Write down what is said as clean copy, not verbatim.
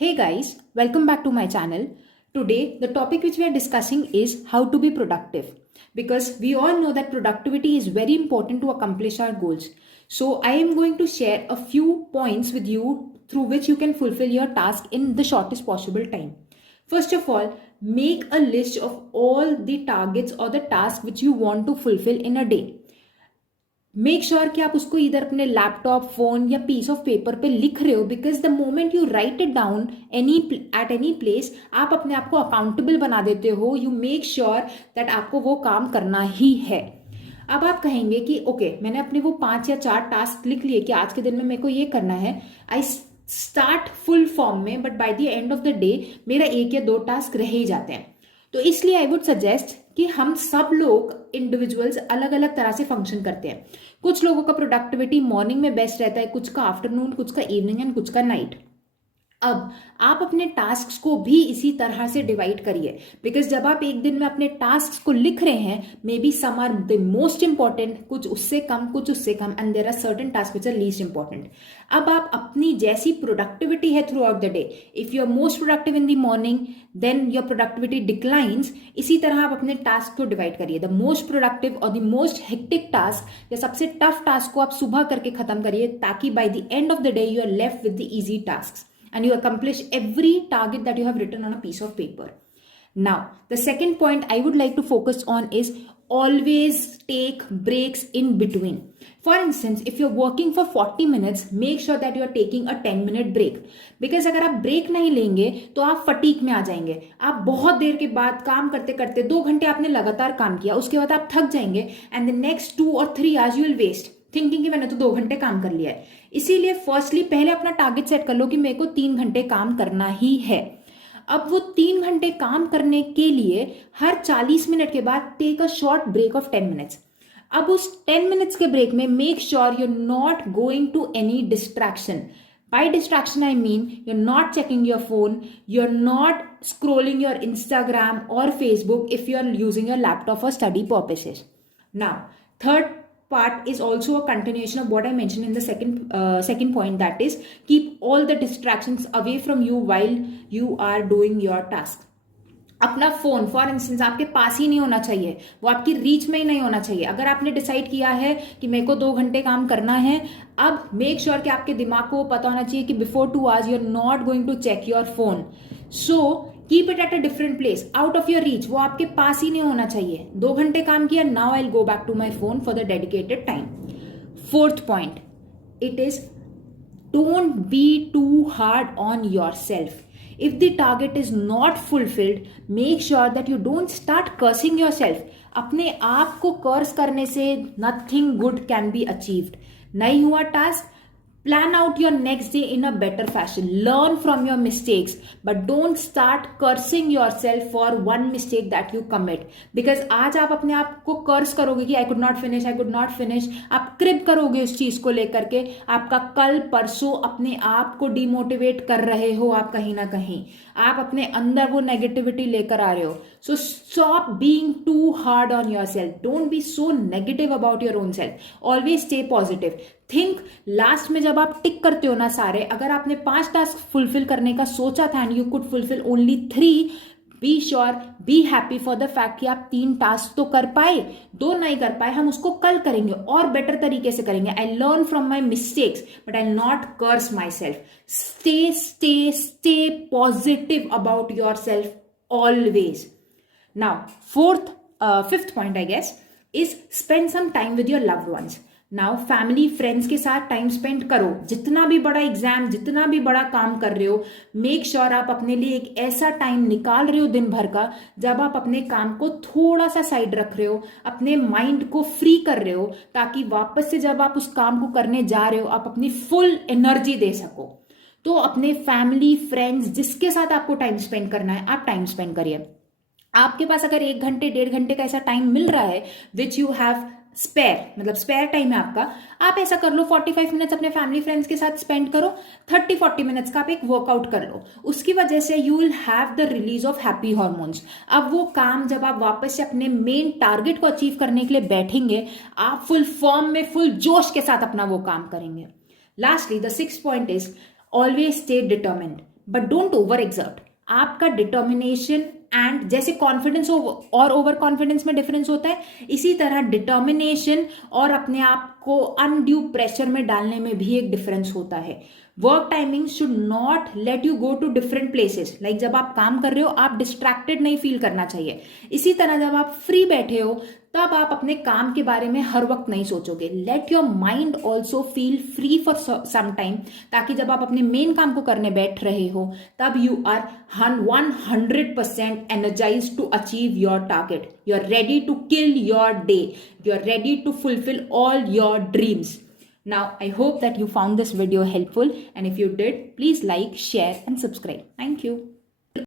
Hey guys, welcome back to my channel. Today, the topic which we are discussing is how to be productive. Because we all know that productivity is very important to accomplish our goals. So, I am going to share a few points with you through which you can fulfill your task in the shortest possible time. First of all, make a list of all the targets or the tasks which you want to fulfill in a day. Make sure कि आप उसको इधर अपने laptop phone या piece of paper पे लिख रहे हो because the moment you right it down at any place आप अपने आप को अकाउंटेबल बना देते हो. यू मेक श्योर दैट आपको वो काम करना ही है. अब आप कहेंगे कि ओके मैंने अपने वो 5 या 4 टास्क लिख लिए कि आज के दिन में मेरे को ये करना है. आई स्टार्ट फुल फॉर्म में but by the end of the day मेरा 1 या 2 टास्क रह ही जाते हैं. तो इसलिए आई वुड सजेस्ट कि हम सब लोग इंडिविजुअल्स अलग अलग तरह से फंक्शन करते हैं. कुछ लोगों का प्रोडक्टिविटी मॉर्निंग में बेस्ट रहता है, कुछ का आफ्टरनून, कुछ का इवनिंग एंड कुछ का नाइट. अब आप अपने टास्क्स को भी इसी तरह से डिवाइड करिए बिकॉज जब आप एक दिन में अपने टास्क्स को लिख रहे हैं maybe some are the most important, कुछ उससे कम and there are certain task which are least important. अब आप अपनी जैसी प्रोडक्टिविटी है throughout the day, if you are most productive in the morning then your productivity declines. इसी तरह आप अपने टास्क को डिवाइड करिए. द मोस्ट प्रोडक्टिव और द मोस्ट हेक्टिक टास्क या सबसे टफ टास्क को आप सुबह करके खत्म करिए ताकि by the end of the day you are left with the easy task and you accomplish every target that you have written on a piece of paper. Now, the second point I would like to focus on is always take breaks in between. For instance, if you're working for 40 minutes, make sure that you are taking a 10-minute break. Because अगर आप break नहीं लेंगे तो आप fatigue में आ जाएंगे. आप बहुत देर के बाद काम करते करते 2 घंटे आपने लगातार काम किया, उसके बाद आप थक जाएंगे and the next 2 or 3 hours you will waste thinking कि मैंने तो 2 घंटे काम कर लिया है. इसीलिए फर्स्टली पहले अपना टारगेट सेट कर लो कि मेरे को 3 घंटे काम करना ही है. अब वो 3 घंटे काम करने के लिए हर 40 मिनट के बाद take a short break of 10 minutes. अब उस 10 मिनट्स के ब्रेक में make sure you're not going to any distraction. By distraction I mean you're not checking your phone, you're not scrolling your Instagram or Facebook if you're using your laptop for study purposes. Now, third part is also a continuation of what I mentioned in the second point, that is keep all the distractions away from you while you are doing your task. अपना phone for instance आपके पास ही नहीं होना चाहिए, वो आपकी reach में ही नहीं होना चाहिए. अगर आपने डिसाइड किया है कि मेरे को 2 घंटे काम करना है, अब मेक श्योर कि आपके दिमाग को पता होना चाहिए कि before 2 hours you are not going to check your phone. So keep it at a different place, out of your reach. वो आपके पास ही नहीं होना चाहिए. 2 घंटे काम किया, now I will go back to my phone for the dedicated time. Fourth point, it is don't be too hard on yourself. If the target is not fulfilled, make sure that you don't start cursing yourself. अपने आप को कर्स करने से nothing good can be achieved. नहीं हुआ task, plan out your next day in a better fashion. Learn from your mistakes, but don't start cursing yourself for one mistake that you commit. Because आज आप अपने आप को कर्स करोगे कि I could not finish, आप क्रिप करोगे उस चीज को लेकर के. आपका कल परसों अपने आप को डिमोटिवेट कर रहे हो आप कहीं ना कहीं. आप अपने अंदर वो नेगेटिविटी लेकर आ रहे हो. So stop being too hard on yourself. Don't be so negative about your own self. Always stay positive. Think last में जब आप टिक करते हो ना सारे, अगर आपने 5 टास्क फुलफिल करने का सोचा था and you could fulfil only 3, be sure, be happy for the fact कि आप 3 टास्क तो कर पाए, 2 नहीं कर पाए. हम उसको कल करेंगे और बेटर तरीके से करेंगे. I learn from my mistakes but I not curse myself. Stay positive about yourself always. Now fifth point I guess is spend some time with your loved ones. Now family friends के साथ time spend करो. जितना भी बड़ा exam, जितना भी बड़ा काम कर रहे हो, मेक श्योर आप अपने लिए एक ऐसा टाइम निकाल रहे हो दिन भर का जब आप अपने काम को थोड़ा सा साइड रख रहे हो, अपने माइंड को फ्री कर रहे हो ताकि वापस से जब आप उस काम को करने जा रहे हो आप अपनी फुल एनर्जी दे सको. तो अपने फैमिली फ्रेंड्स जिसके साथ आपको टाइम स्पेंड करना है आप टाइम स्पेंड करिए. आपके पास अगर 1 घंटे 1.5 घंटे का ऐसा टाइम मिल रहा है विच यू हैव स्पेयर, मतलब स्पेयर टाइम है आपका, आप ऐसा कर लो 45 मिनट्स अपने फैमिली फ्रेंड्स के साथ स्पेंड करो, 30-40 मिनट्स का आप एक वर्कआउट कर लो. उसकी वजह से you will have the release of happy hormones. अब वो काम जब आप वापस से अपने मेन टारगेट को अचीव करने के लिए बैठेंगे, आप फुल फॉर्म में फुल जोश के साथ अपना वो काम करेंगे. Lastly the 6th point is always stay determined. But don't over exert. आपका डिटर्मिनेशन एंड जैसे कॉन्फिडेंस और ओवर कॉन्फिडेंस में डिफरेंस होता है, इसी तरह डिटर्मिनेशन और अपने आप को अनड्यू प्रेशर में डालने में भी एक डिफरेंस होता है। Work timing should not let you go to different places. Like जब आप काम कर रहे हो आप डिस्ट्रैक्टेड नहीं फील करना चाहिए। इसी तरह जब आप फ्री बैठे हो तब आप अपने काम के बारे में हर वक्त नहीं सोचोगे। Let your mind also feel free for some time, ताकि जब आप अपने मेन काम को करने बैठ रहे हो तब you are 100% energized to achieve your target. You're ready to kill your day. You're ready to fulfill all your dreams. Now, I hope that you found this video helpful, and if you did, please like, share and subscribe. Thank you.